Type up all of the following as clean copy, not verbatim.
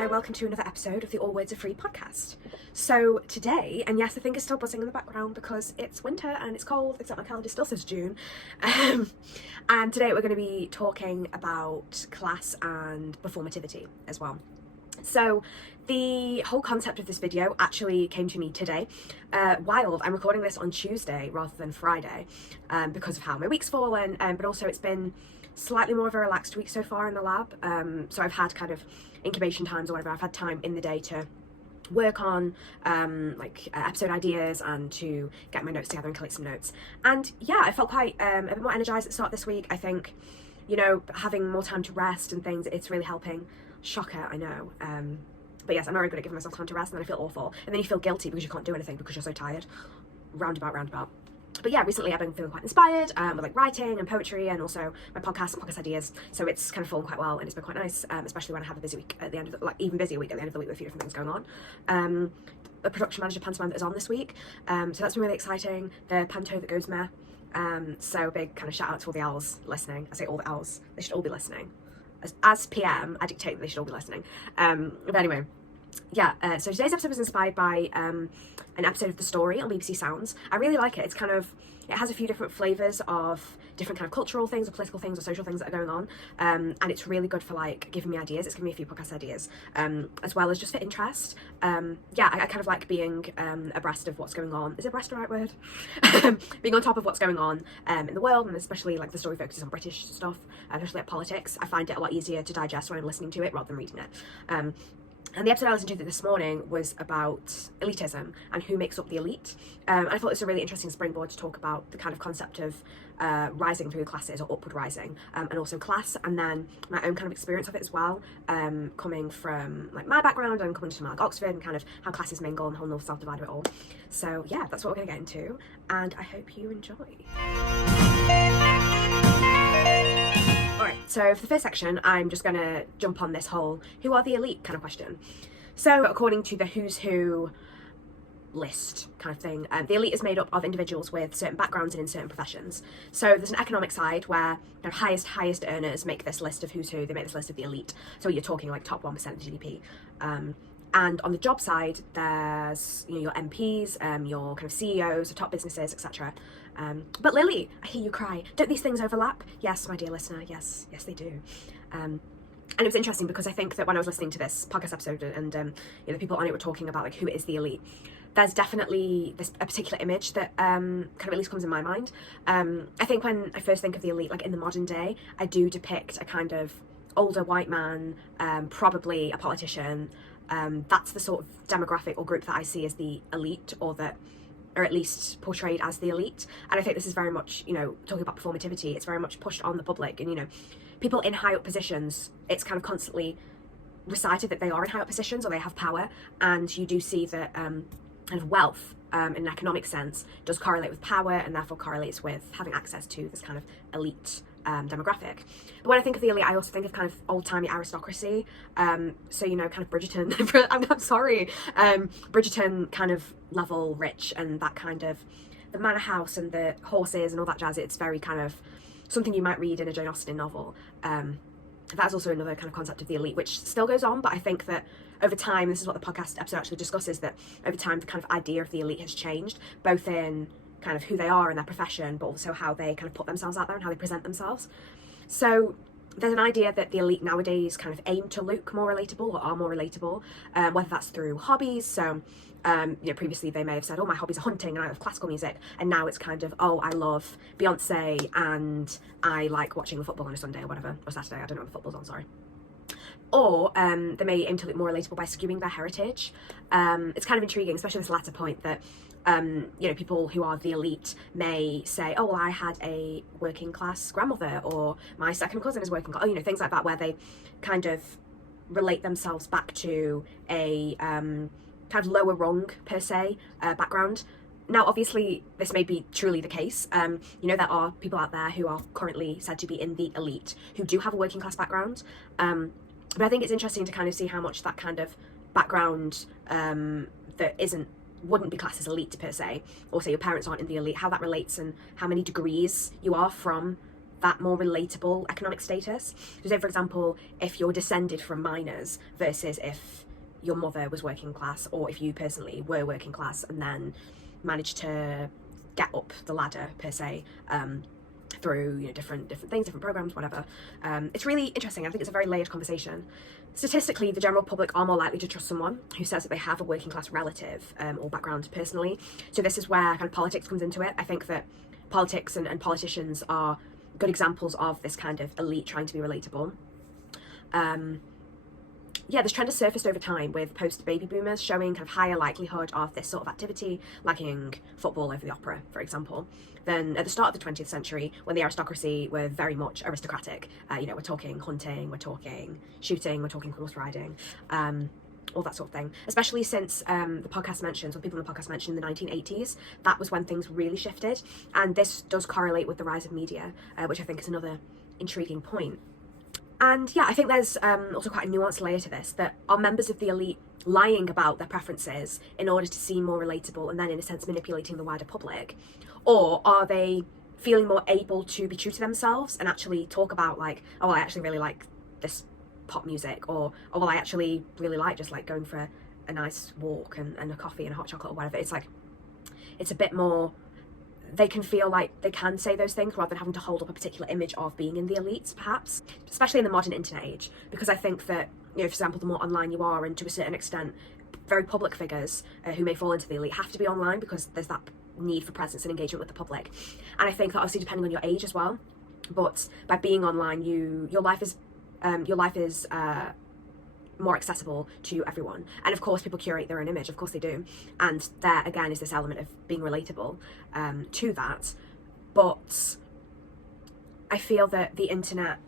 and welcome to another episode of the All Words Are Free podcast. So today, and yes, the thing is still buzzing in the background because it's winter and it's cold, except my calendar still says June. And today we're going to be talking about class and performativity as well. So the whole concept of this video actually came to me today. Wild, I'm recording this on Tuesday rather than Friday because of how my week's fallen, but also it's been slightly more of a relaxed week so far in the lab. So I've had kind of incubation times or whatever. I've had time in the day to work on episode ideas and to get my notes together and collect some notes. And yeah, I felt quite a bit more energized at the start of this week. I think, you know, having more time to rest and things, it's really helping. Shocker, I know. But yes, I'm not really good at giving myself time to rest, and then I feel awful. And then you feel guilty because you can't do anything because you're so tired. Roundabout. But yeah, recently I've been feeling quite inspired with like writing and poetry and also my podcast ideas. So it's kind of fallen quite well and it's been quite nice, especially when I have a busy week at the end of the, even busier week at the end of the week with a few different things going on. A production manager pantomime that is on this week. So that's been really exciting. The panto that goes meh. So big kind of shout out to all the owls listening. I say all the owls, they should all be listening. As PM, I dictate that they should all be listening. But anyway, yeah, so today's episode was inspired by an episode of The Story on BBC Sounds. I really like it. It's kind of, it has a few different flavours of different kind of cultural things or political things or social things that are going on. And it's really good for like giving me ideas. It's given me a few podcast ideas, as well as just for interest. Yeah, I kind of like being abreast of what's going on. Is abreast the right word? Being on top of what's going on in the world, and especially like The Story focuses on British stuff, especially like politics. I find it a lot easier to digest when I'm listening to it rather than reading it. And the episode I listened to this morning was about elitism and who makes up the elite. And I thought it was a really interesting springboard to talk about the kind of concept of rising through the classes or upward rising, and also class, and then my own kind of experience of it as well, coming from like my background and coming to like Oxford and kind of how classes mingle and the whole north-south divide of it all. So yeah, that's what we're going to get into, and I hope you enjoy. Alright, so for the first section, I'm just going to jump on this whole who are the elite kind of question. So according to the who's who list kind of thing, the elite is made up of individuals with certain backgrounds and in certain professions. So there's an economic side where the highest earners make this list of who's who, they make this list of the elite. So you're talking like top 1% of GDP. And on the job side, there's, you know, your MPs, your kind of CEOs of top businesses, etc. But Lily, I hear you cry. Don't these things overlap? Yes, my dear listener. Yes, they do. And it was interesting because I think that when I was listening to this podcast episode and you know, the people on it were talking about like who is the elite, there's definitely a particular image that kind of at least comes in my mind. I think when I first think of the elite, like in the modern day, I do depict a kind of older white man, probably a politician. That's the sort of demographic or group that I see as the elite, or that are at least portrayed as the elite. And I think this is very much, you know, talking about performativity, it's very much pushed on the public. And, you know, people in high up positions, it's kind of constantly recited that they are in high up positions or they have power. And you do see that kind of wealth, in an economic sense, does correlate with power and therefore correlates with having access to this kind of elite demographic. But when I think of the elite, I also think of kind of old-timey aristocracy. So, you know, kind of Bridgerton, I'm sorry, Bridgerton kind of level rich, and that kind of the manor house and the horses and all that jazz. It's very kind of something you might read in a Jane Austen novel. That's also another kind of concept of the elite, which still goes on, but I think that over time, this is what the podcast episode actually discusses, that over time the kind of idea of the elite has changed, both in kind of who they are in their profession, but also how they kind of put themselves out there and how they present themselves. So there's an idea that the elite nowadays kind of aim to look more relatable or are more relatable, whether that's through hobbies. So, you know, previously they may have said, oh, my hobbies are hunting and I love classical music. And now it's kind of, oh, I love Beyonce and I like watching the football on a Sunday or whatever, or Saturday, I don't know what the football's on, sorry. Or they may aim to look more relatable by skewing their heritage. It's kind of intriguing, especially this latter point, that you know, people who are the elite may say, oh, well, I had a working class grandmother, or my second cousin is working class, you know, things like that, where they kind of relate themselves back to a kind of lower rung, per se, background. Now, obviously, this may be truly the case. You know, there are people out there who are currently said to be in the elite who do have a working class background. But I think it's interesting to kind of see how much that kind of background that wouldn't be classed as elite per se, or say your parents aren't in the elite, how that relates and how many degrees you are from that more relatable economic status. So say, for example, if you're descended from miners versus if your mother was working class, or if you personally were working class and then managed to get up the ladder per se, through, you know, different things, different programs, whatever. It's really interesting. I think it's a very layered conversation. Statistically, the general public are more likely to trust someone who says that they have a working class relative or background personally. So this is where kind of politics comes into it. I think that politics and politicians are good examples of this kind of elite trying to be relatable. Yeah, this trend has surfaced over time with post-baby boomers showing kind of higher likelihood of this sort of activity, liking football over the opera, for example, than at the start of the 20th century when the aristocracy were very much aristocratic. You know, we're talking hunting, we're talking shooting, we're talking horse riding, all that sort of thing. Especially since the podcast mentions, or people in the podcast mentioned, in the 1980s, that was when things really shifted. And this does correlate with the rise of media, which I think is another intriguing point. And yeah, I think there's also quite a nuanced layer to this, that are members of the elite lying about their preferences in order to seem more relatable and then in a sense manipulating the wider public? Or are they feeling more able to be true to themselves and actually talk about like, oh, well, I actually really like this pop music, or oh, well, I actually really like just like going for a nice walk and a coffee and a hot chocolate or whatever. It's like, it's a bit more, they can feel like they can say those things rather than having to hold up a particular image of being in the elites, perhaps, especially in the modern internet age, because I think that, you know, for example, the more online you are, and to a certain extent very public figures who may fall into the elite have to be online because there's that need for presence and engagement with the public. And I think that obviously depending on your age as well, but by being online, your life is more accessible to everyone. And of course people curate their own image, of course they do, and there again is this element of being relatable to that. But I feel that the internet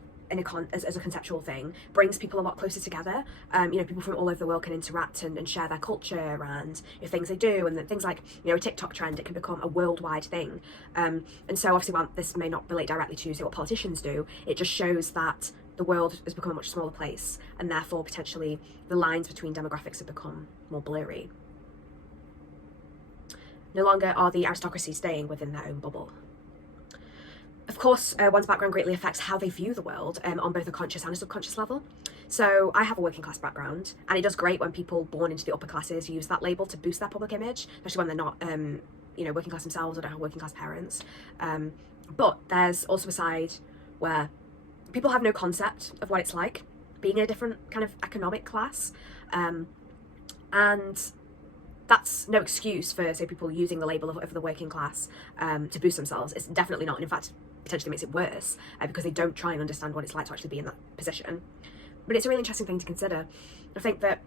as a conceptual thing brings people a lot closer together. You know, people from all over the world can interact and share their culture and, you know, things they do, and things like, you know, a TikTok trend, it can become a worldwide thing. And so obviously, while this may not relate directly to, say, what politicians do, it just shows that the world has become a much smaller place, and therefore potentially the lines between demographics have become more blurry. No longer are the aristocracy staying within their own bubble. Of course, one's background greatly affects how they view the world on both a conscious and a subconscious level. So I have a working class background, and it does great when people born into the upper classes use that label to boost their public image, especially when they're not, you know, working class themselves or don't have working class parents. But there's also a side where people have no concept of what it's like being in a different kind of economic class, and that's no excuse for, say, people using the label of the working class to boost themselves. It's definitely not, and in fact potentially makes it worse because they don't try and understand what it's like to actually be in that position. But it's a really interesting thing to consider. I think that,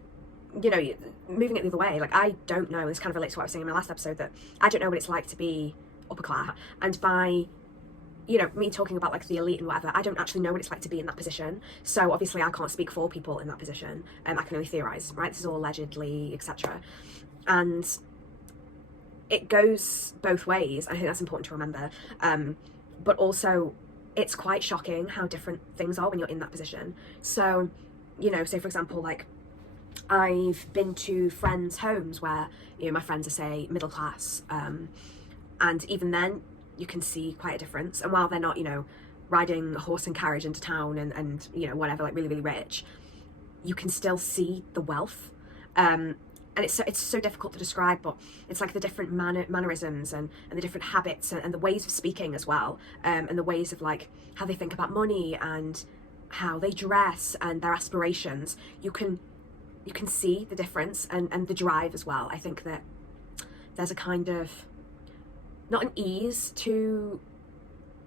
you know, moving it the other way, like, I don't know, this kind of relates to what I was saying in my last episode, that I don't know what it's like to be upper class, and by, you know, me talking about like the elite and whatever, I don't actually know what it's like to be in that position. So obviously I can't speak for people in that position. I can only theorize, right? This is all allegedly, etc. And it goes both ways. I think that's important to remember. But also, it's quite shocking how different things are when you're in that position. So, you know, say for example, like, I've been to friends' homes where, you know, my friends are, say, middle class, and even then you can see quite a difference. And while they're not, you know, riding a horse and carriage into town and you know, whatever, like really, really rich, you can still see the wealth. And it's so difficult to describe, but it's like the different mannerisms and the different habits and the ways of speaking as well, and the ways of like how they think about money and how they dress and their aspirations. You can see the difference and the drive as well. I think that there's a kind of, not an ease to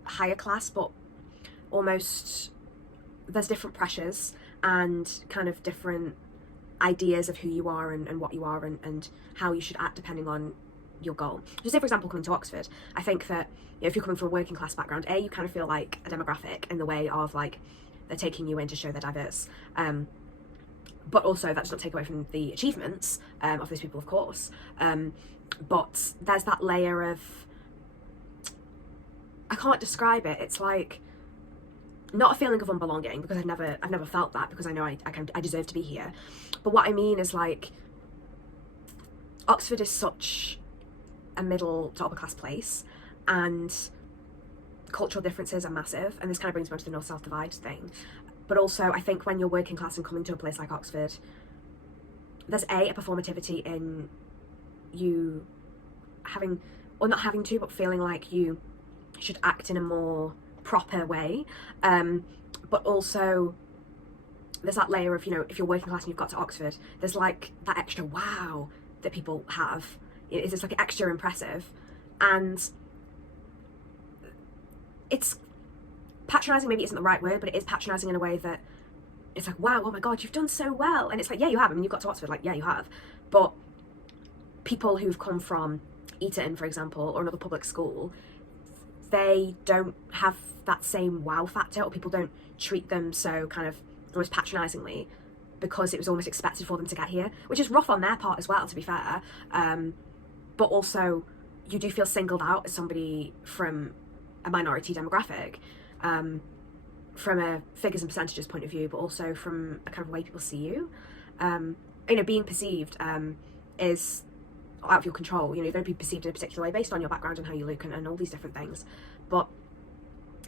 higher class, but almost there's different pressures and kind of different ideas of who you are and what you are and how you should act depending on your goal. Just say for example, coming to Oxford, I think that, you know, if you're coming from a working class background, you kind of feel like a demographic in the way of like they're taking you in to show they're diverse, but also that does not take away from the achievements of those people, of course, but there's that layer of, I can't describe it, it's like not a feeling of unbelonging, because I've never felt that, because I know I deserve to be here. But what I mean is, like, Oxford is such a middle to upper class place, and cultural differences are massive, and this kind of brings me on to the north-south divide thing. But also, I think when you're working class and coming to a place like Oxford, there's a performativity in you having, or not having to, but feeling like you should act in a more proper way. But also, there's that layer of, you know, if you're working class and you've got to Oxford, there's like that extra wow that people have. It's just like extra impressive. And it's patronising, maybe isn't the right word, but it is patronising in a way that it's like, wow, oh my God, you've done so well. And it's like, yeah, you have. I mean, you've got to Oxford, like, yeah, you have. But people who've come from Eton, for example, or another public school, they don't have that same wow factor, or people don't treat them so kind of almost patronisingly because it was almost expected for them to get here, which is rough on their part as well, to be fair. But also, you do feel singled out as somebody from a minority demographic, from a figures and percentages point of view, but also from a kind of way people see you. You know, being perceived is out of your control. You know, you're going to be perceived in a particular way based on your background and how you look and all these different things. But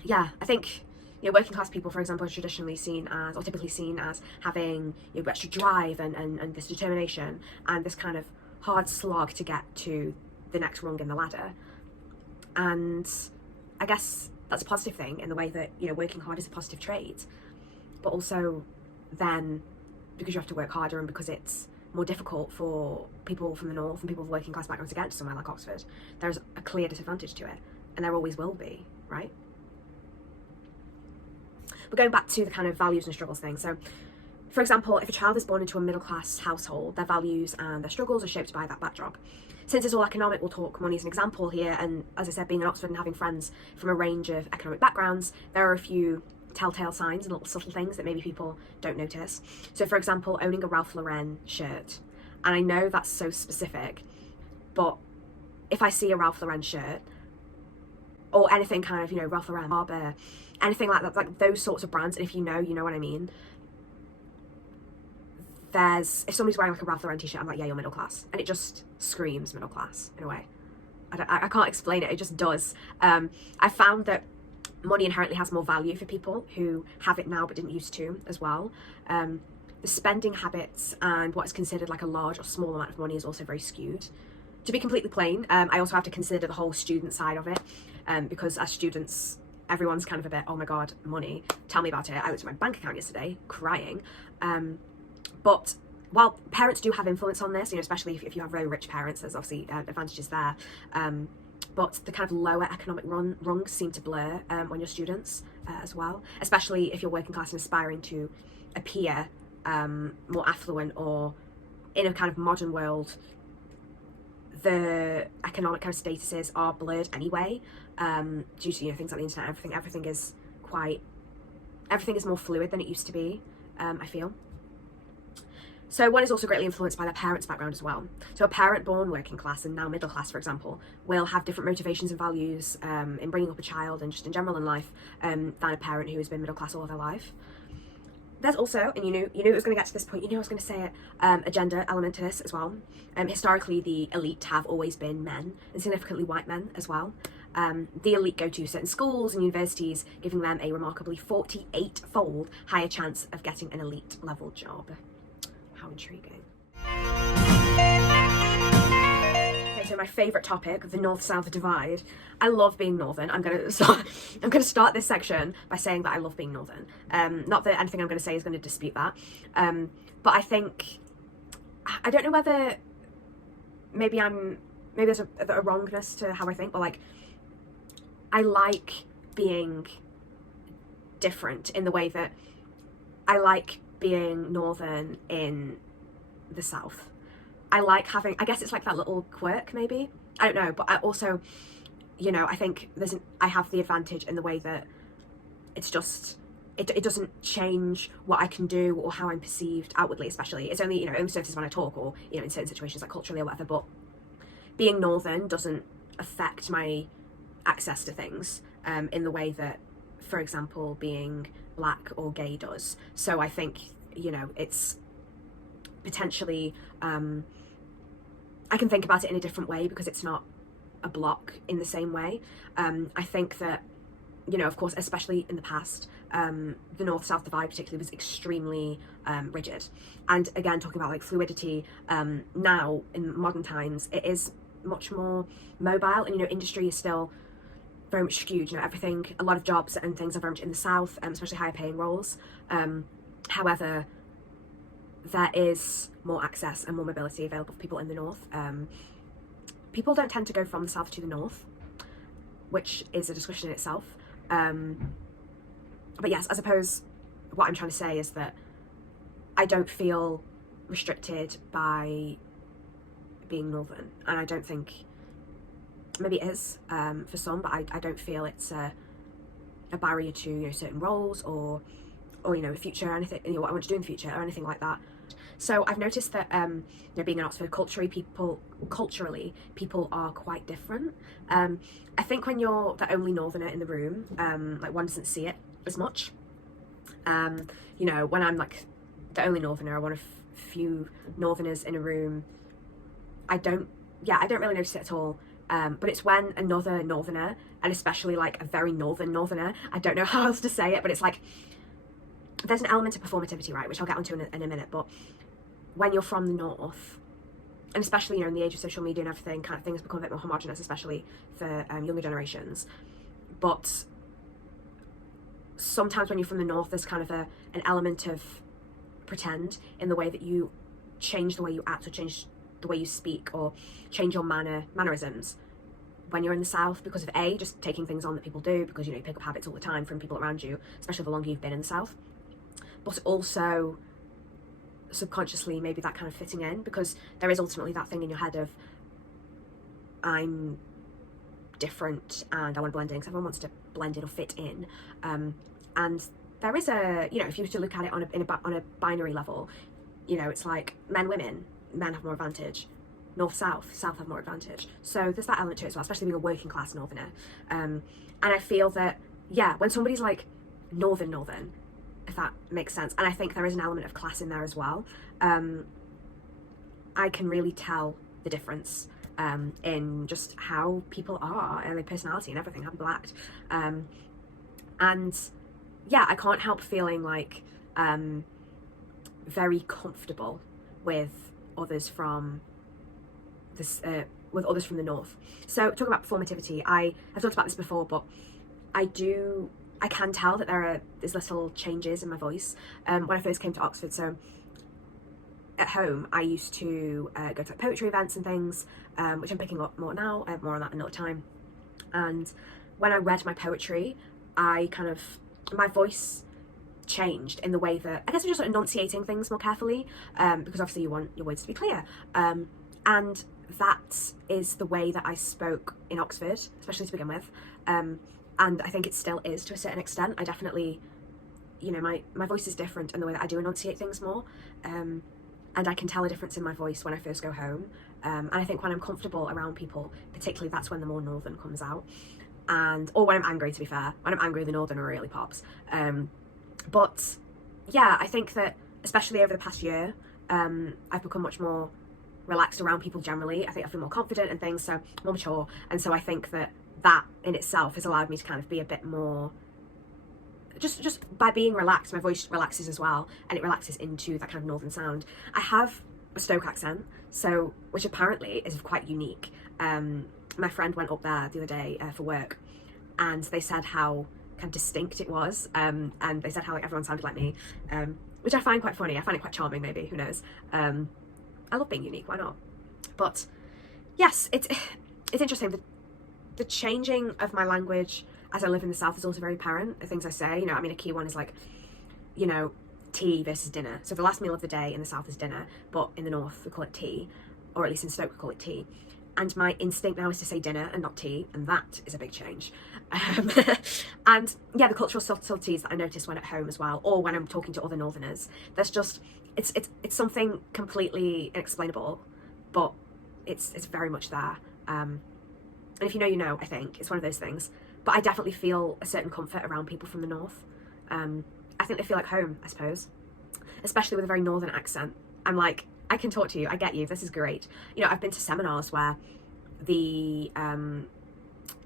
yeah, I think, you know, working class people, for example, are traditionally seen as, or typically seen as, having, you know, extra drive and this determination and this kind of hard slog to get to the next rung in the ladder. And I guess that's a positive thing in the way that, you know, working hard is a positive trait, but also then because you have to work harder and because it's more difficult for people from the north and people with working class backgrounds to get to somewhere like Oxford, there's a clear disadvantage to it, and there always will be, right? But going back to the kind of values and struggles thing, so for example, if a child is born into a middle class household, their values and their struggles are shaped by that backdrop. Since it's all economic, we'll talk money as an example here, and as I said, being in Oxford and having friends from a range of economic backgrounds, there are a few telltale signs and little subtle things that maybe people don't notice. So for example, owning a Ralph Lauren shirt, and I know that's so specific, but if I see a Ralph Lauren shirt, or anything kind of, you know, Ralph Lauren, Barber, anything like that, like those sorts of brands, and if you know what I mean, if somebody's wearing like a Ralph Lauren t-shirt, I'm like, yeah, you're middle class, and it just screams middle class in a way. I can't explain it, it just does. I found that money inherently has more value for people who have it now but didn't used to as well. The spending habits and what's considered like a large or small amount of money is also very skewed. To be completely plain, I also have to consider the whole student side of it, because as students, everyone's kind of a bit, oh my God, money, tell me about it. I looked at my bank account yesterday, crying. But while parents do have influence on this, you know, especially if you have very rich parents, there's obviously advantages there. But the kind of lower economic rungs seem to blur when you're students as well, especially if you're working class and aspiring to appear more affluent, or in a kind of modern world, the economic kind of statuses are blurred anyway, due to, you know, things like the internet. Everything is more fluid than it used to be, I feel. So one is also greatly influenced by their parents' background as well. So a parent born working class and now middle class, for example, will have different motivations and values in bringing up a child and just in general in life than a parent who has been middle class all their life. There's also, and you knew it was going to get to this point, you knew I was going to say it, a gender element to this as well. Historically, the elite have always been men, and significantly white men as well. The elite go to certain schools and universities, giving them a remarkably 48-fold higher chance of getting an elite level job. How intriguing. Okay, so my favourite topic, the north-south divide. I love being northern. I'm gonna start this section by saying that I love being northern. Not that anything I'm gonna say is gonna dispute that. But I think, I don't know whether maybe there's a wrongness to how I think, but like, I like being different in the way that I like being northern in the south. I like having, I guess it's like that little quirk maybe, I don't know, but I also, you know, I think I have the advantage in the way that it's just, it doesn't change what I can do or how I'm perceived outwardly, especially. It's only, you know, only surfaces when I talk, or, you know, in certain situations like culturally or whatever, but being northern doesn't affect my access to things in the way that, for example, being black or gay does. So I think, you know, it's potentially, I can think about it in a different way because it's not a block in the same way. I think that you know, of course, especially in the past, the north-south divide particularly was extremely rigid. And again, talking about like fluidity, now in modern times, it is much more mobile, and you know, industry is still very much skewed. You know, everything, a lot of jobs and things are very much in the south, especially higher paying roles. However, there is more access and more mobility available for people in the north. People don't tend to go from the south to the north, which is a discussion in itself. But yes, I suppose what I'm trying to say is that I don't feel restricted by being northern, and I don't think, maybe it is for some, but I don't feel it's a barrier to, you know, certain roles or you know, future, or anything, you know, what I want to do in the future or anything like that. So I've noticed that you know, being in Oxford, culturally people are quite different. I think when you're the only northerner in the room, like one doesn't see it as much. You know, when I'm like the only northerner, or one of few northerners in a room, I don't really notice it at all. But it's when another northerner, and especially like a very northerner, I don't know how else to say it, but it's like there's an element of performativity, right, which I'll get onto in a minute. But when you're from the north, and especially, you know, in the age of social media and everything, kind of things become a bit more homogenous, especially for younger generations. But sometimes when you're from the north, there's kind of an element of pretend in the way that you change the way you act, or change the way you speak, or change your mannerisms when you're in the south, because of just taking things on that people do, because, you know, you pick up habits all the time from people around you, especially the longer you've been in the south. But also subconsciously maybe that kind of fitting in, because there is ultimately that thing in your head of, I'm different and I want to blend in, because everyone wants to blend in or fit in. And there is a, you know, if you were to look at it on a binary level, you know, it's like men have more advantage, north south have more advantage. So there's that element to it as well, especially being a working class northerner. And I feel that, yeah, when somebody's like northern, if that makes sense, and I think there is an element of class in there as well, I can really tell the difference in just how people are and their personality and everything, how people act. And yeah, I can't help feeling like very comfortable with others from this from the north. So talking about performativity, I've talked about this before, but I can tell that there's little changes in my voice when I first came to Oxford. So at home, I used to go to like poetry events and things, which I'm picking up more now. More on that another time. And when I read my poetry, my voice changed in the way that I guess I'm just sort of enunciating things more carefully, because obviously you want your words to be clear. And that is the way that I spoke in Oxford, especially to begin with. And I think it still is to a certain extent. I definitely, you know, my voice is different in the way that I do enunciate things more. And I can tell a difference in my voice when I first go home. And I think when I'm comfortable around people, particularly, that's when the more northern comes out. Or when I'm angry, to be fair. When I'm angry, the northerner really pops. But yeah, I think that especially over the past year, I've become much more relaxed around people generally. I think I feel more confident and things, so more mature. And so I think that in itself has allowed me to kind of be a bit more, just by being relaxed, my voice relaxes as well, and it relaxes into that kind of northern sound. I have a Stoke accent, so which apparently is quite unique. My friend went up there the other day for work, and they said how kind of distinct it was, and they said how like everyone sounded like me, which I find quite funny. I find it quite charming, maybe, who knows. I love being unique, why not? But yes, it's interesting. The changing of my language as I live in the south is also very apparent. The things I say, you know, I mean, a key one is like, you know, tea versus dinner. So the last meal of the day in the south is dinner, but in the north we call it tea, or at least in Stoke we call it tea. And my instinct now is to say dinner and not tea, and that is a big change. And yeah, the cultural subtleties that I notice when at home as well, or when I'm talking to other northerners, there's just, it's something completely inexplainable, but it's very much there. And if you know, you know, I think. It's one of those things. But I definitely feel a certain comfort around people from the north. I think they feel like home, I suppose. Especially with a very northern accent. I'm like, I can talk to you, I get you, this is great. You know, I've been to seminars where the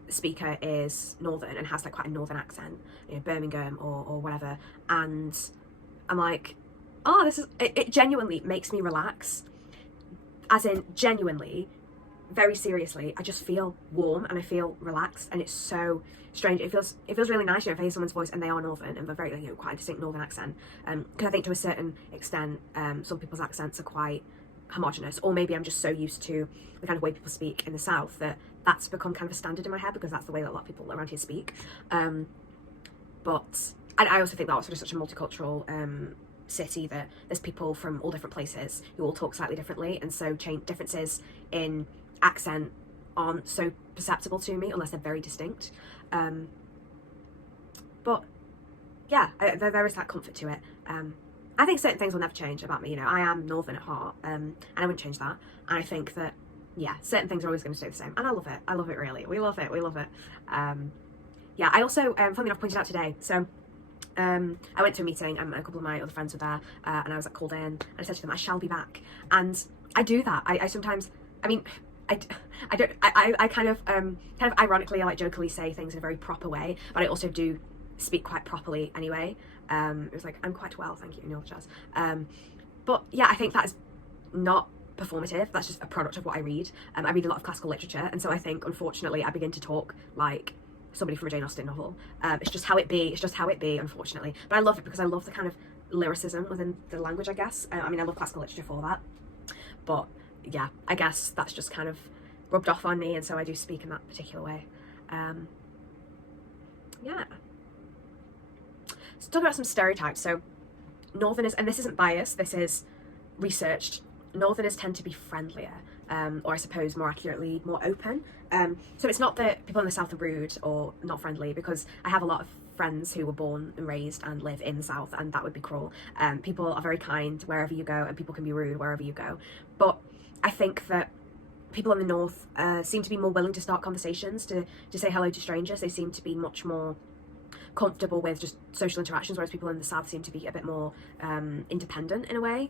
speaker is northern and has like quite a northern accent, you know, Birmingham or whatever, and I'm like, oh, this is, it genuinely makes me relax, as in genuinely, very seriously, I just feel warm and I feel relaxed, and it's so strange. It feels really nice, you know, if I hear someone's voice and they are northern and they're very, you know, quite a distinct northern accent, because I think to a certain extent some people's accents are quite homogenous, or maybe I'm just so used to the kind of way people speak in the south that that's become kind of a standard in my head, because that's the way that a lot of people around here speak. But I also think that Oxford is such a multicultural city that there's people from all different places who all talk slightly differently, and so differences in accent aren't so perceptible to me unless they're very distinct. But yeah, there is that comfort to it. I think certain things will never change about me, you know, I am northern at heart, and I wouldn't change that. And I think that, yeah, certain things are always going to stay the same, and I love it really, we love it. Yeah, I also, funny enough, pointed out today, so I went to a meeting and a couple of my other friends were there, and I was like called in, and I said to them, I shall be back. And I do that, I sometimes, I mean, I kind of ironically, I like jokingly say things in a very proper way, but I also do speak quite properly anyway. It was like, I'm quite well, thank you, Neil Jazz. But yeah, I think that is not performative, that's just a product of what I read. I read a lot of classical literature, and so I think, unfortunately, I begin to talk like somebody from a Jane Austen novel. It's just how it be, unfortunately. But I love it because I love the kind of lyricism within the language, I guess. I mean, I love classical literature for that. But yeah, I guess that's just kind of rubbed off on me, and so I do speak in that particular way. Yeah. Let's talk about some stereotypes. So Northerners, and this isn't biased, this is researched, Northerners tend to be friendlier, or I suppose more accurately, more open. So it's not that people in the South are rude or not friendly, because I have a lot of friends who were born and raised and live in the South, and that would be cruel. People are very kind wherever you go, and people can be rude wherever you go. But I think that people in the North seem to be more willing to start conversations, to say hello to strangers. They seem to be much more comfortable with just social interactions, whereas people in the South seem to be a bit more independent in a way.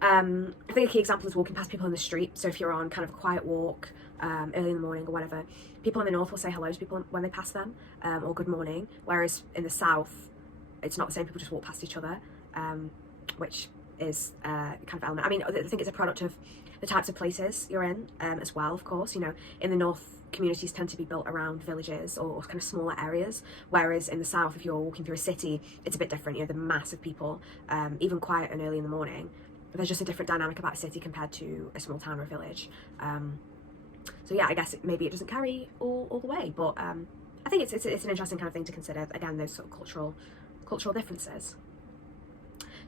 I think a key example is walking past people in the street. So if you're on kind of a quiet walk early in the morning or whatever, people in the North will say hello to people when they pass them, or good morning, whereas in the South it's not the same. People just walk past each other, which is kind of element. I mean, I think it's a product of the types of places you're in as well, of course. You know, in the North, communities tend to be built around villages or kind of smaller areas, whereas in the South, if you're walking through a city, it's a bit different. You know, the mass of people, even quiet and early in the morning, there's just a different dynamic about a city compared to a small town or a village. So yeah, I guess maybe it doesn't carry all the way, but I think it's an interesting kind of thing to consider. Again, those sort of cultural differences.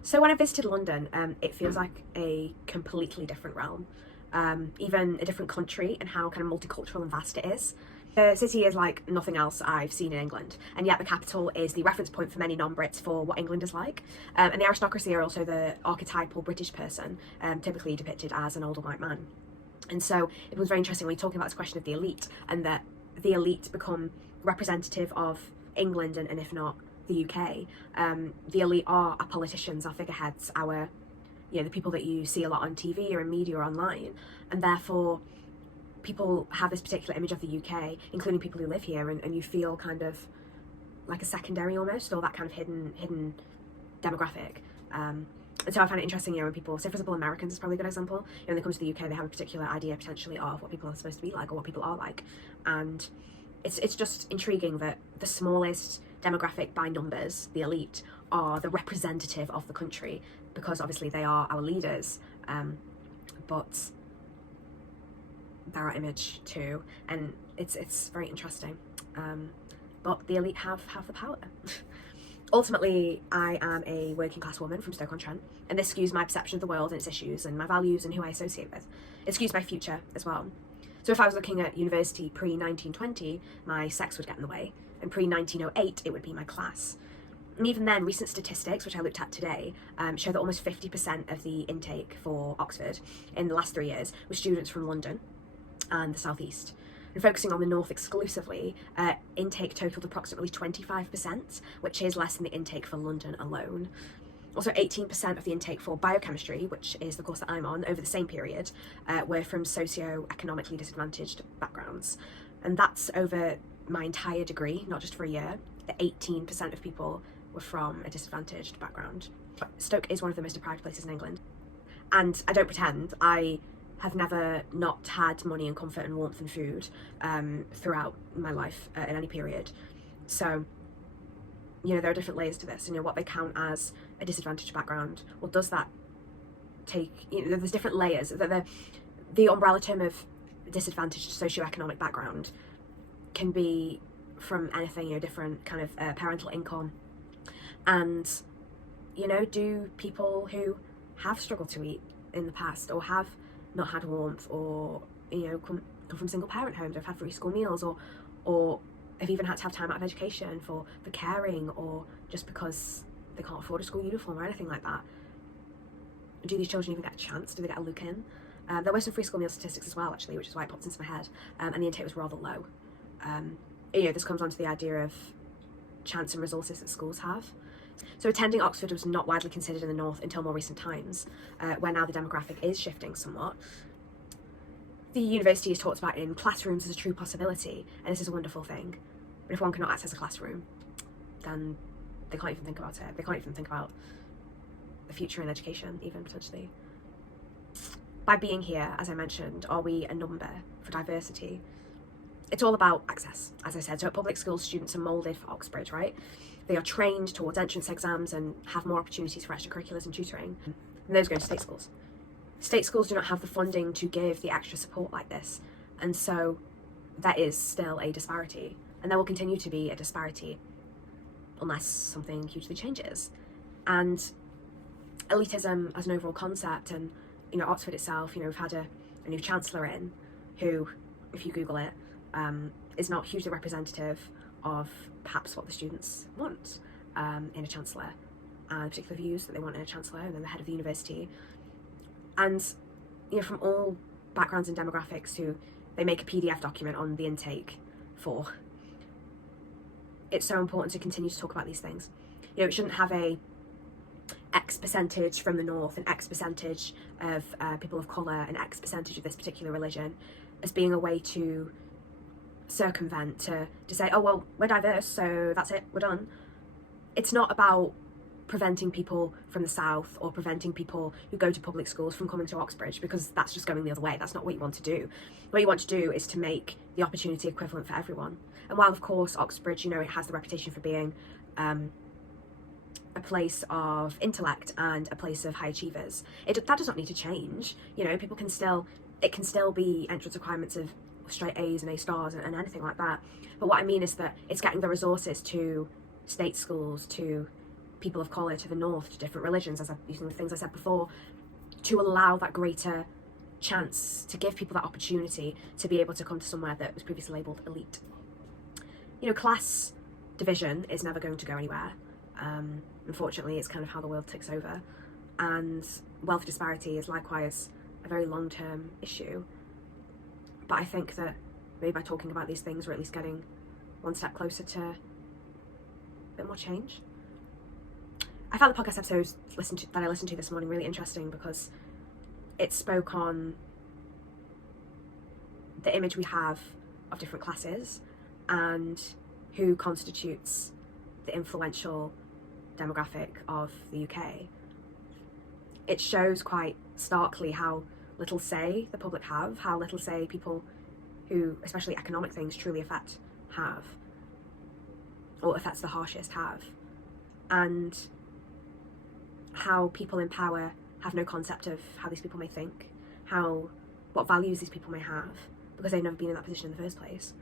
So when I visited London, it feels like a completely different realm, even a different country, and how kind of multicultural and vast it is. The city is like nothing else I've seen in England, and yet the capital is the reference point for many non-Brits for what England is like. And the aristocracy are also the archetypal British person, typically depicted as an older white man. And so it was very interesting when you're talking about this question of the elite, and that the elite become representative of England, and if not the UK. The elite are our politicians, our figureheads, our, you know, the people that you see a lot on TV or in media or online, and therefore people have this particular image of the UK, including people who live here, and you feel kind of like a secondary almost, or that kind of hidden demographic. And so I find it interesting, you know, when people, so for example, Americans is probably a good example. You know, when they come to the UK, they have a particular idea potentially of what people are supposed to be like, or what people are like. And it's just intriguing that the smallest demographic by numbers, the elite, are the representative of the country, because obviously they are our leaders, but they're our image too, and it's very interesting. But the elite have the power. Ultimately, I am a working class woman from Stoke-on-Trent, and this skews my perception of the world and its issues, and my values and who I associate with. It skews my future as well. So if I was looking at university pre-1920, my sex would get in the way, and pre-1908 it would be my class. And even then, recent statistics, which I looked at today, show that almost 50% of the intake for Oxford in the last 3 years was students from London and the South East. And focusing on the North exclusively, intake totaled approximately 25%, which is less than the intake for London alone. Also, 18% of the intake for biochemistry, which is the course that I'm on, over the same period, were from socio-economically disadvantaged backgrounds. And that's over my entire degree, not just for a year, that 18% of people were from a disadvantaged background. Stoke is one of the most deprived places in England. And I don't pretend, I have never not had money and comfort and warmth and food throughout my life in any period. So, you know, there are different layers to this. You know, what they count as a disadvantaged background, well, does that take, you know, there's different layers. The umbrella term of disadvantaged socioeconomic background can be from anything, you know, different kind of parental income. And, you know, do people who have struggled to eat in the past, or have not had warmth, or, you know, come from single parent homes, or have had free school meals, or have even had to have time out of education for caring, or just because they can't afford a school uniform or anything like that, do these children even get a chance? Do they get a look in? There were some free school meal statistics as well, actually, which is why it popped into my head, and the intake was rather low. You know, this comes on to the idea of chance and resources that schools have. So attending Oxford was not widely considered in the North until more recent times, where now the demographic is shifting somewhat. The university is talked about in classrooms as a true possibility, and this is a wonderful thing. But if one cannot access a classroom, then they can't even think about it. They can't even think about the future in education, even potentially. By being here, as I mentioned, are we a number for diversity? It's all about access, as I said. So at public schools, students are moulded for Oxbridge, right? They are trained towards entrance exams and have more opportunities for extracurriculars and tutoring. And those go to state schools. State schools do not have the funding to give the extra support like this. And so there is still a disparity. And there will continue to be a disparity unless something hugely changes. And elitism as an overall concept, and, you know, Oxford itself, you know, we've had a new chancellor in who, if you Google it, is not hugely representative of perhaps what the students want in a chancellor, and particular views that they want in a chancellor, and then the head of the university. And, you know, from all backgrounds and demographics, who they make a PDF document on the intake for. It's so important to continue to talk about these things. You know, it shouldn't have a X percentage from the North, and X percentage of people of colour, and X percentage of this particular religion, as being a way to circumvent, to say, oh, well, we're diverse, so that's it, we're done. It's not about preventing people from the South, or preventing people who go to public schools from coming to Oxbridge, because that's just going the other way. That's not what you want to do. What you want to do is to make the opportunity equivalent for everyone. And while, of course, Oxbridge, you know, it has the reputation for being a place of intellect and a place of high achievers, that does not need to change. You know, people can still, it can still be entrance requirements of straight A's and A stars and anything like that. But what I mean is that it's getting the resources to state schools, to people of colour, to the North, to different religions, as using the things I said before, to allow that greater chance, to give people that opportunity to be able to come to somewhere that was previously labelled elite. You know, class division is never going to go anywhere. Unfortunately, it's kind of how the world ticks over. And wealth disparity is likewise a very long-term issue. But I think that maybe by talking about these things, we're at least getting one step closer to a bit more change. I found the podcast episode that I listened to this morning really interesting, because it spoke on the image we have of different classes and who constitutes the influential demographic of the UK. It shows quite starkly how little say the public have, how little say people who, especially economic things, truly affect have, or affects the harshest have, and how people in power have no concept of how these people may think, what values these people may have, because they've never been in that position in the first place.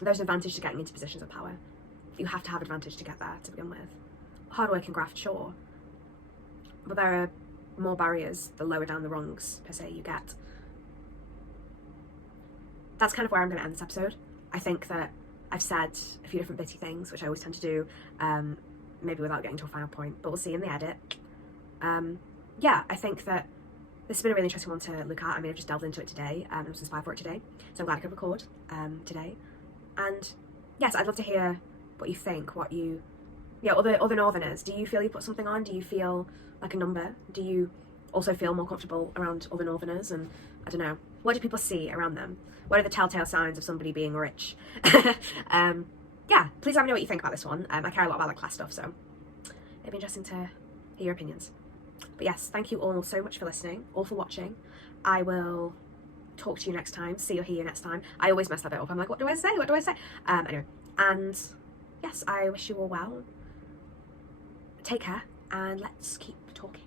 There's an advantage to getting into positions of power. You have to have advantage to get there to begin with. Hard work and graft, sure, but there are more barriers the lower down the rungs, per se, you get. That's kind of where I'm going to end this episode. I think that I've said a few different bitty things, which I always tend to do, maybe without getting to a final point, but we'll see in the edit. Yeah, I think that this has been a really interesting one to look at. I mean, I've just delved into it today, and I was inspired for it today, so I'm glad I could record today. And yes, I'd love to hear what you think, other Northerners, do you feel you put something on? Do you feel like a number? Do you also feel more comfortable around other Northerners? And I don't know, What do people see around them? What are the telltale signs of somebody being rich? Yeah, please let me know what you think about this one. I care a lot about that class stuff, so it'd be interesting to hear your opinions. But yes, thank you all so much for listening, all for watching. I will talk to you next time, see or hear you next time. I always mess that bit up. I'm like, what do I say? What do I say? Anyway, and yes, I wish you all well. Take care, and let's keep talking.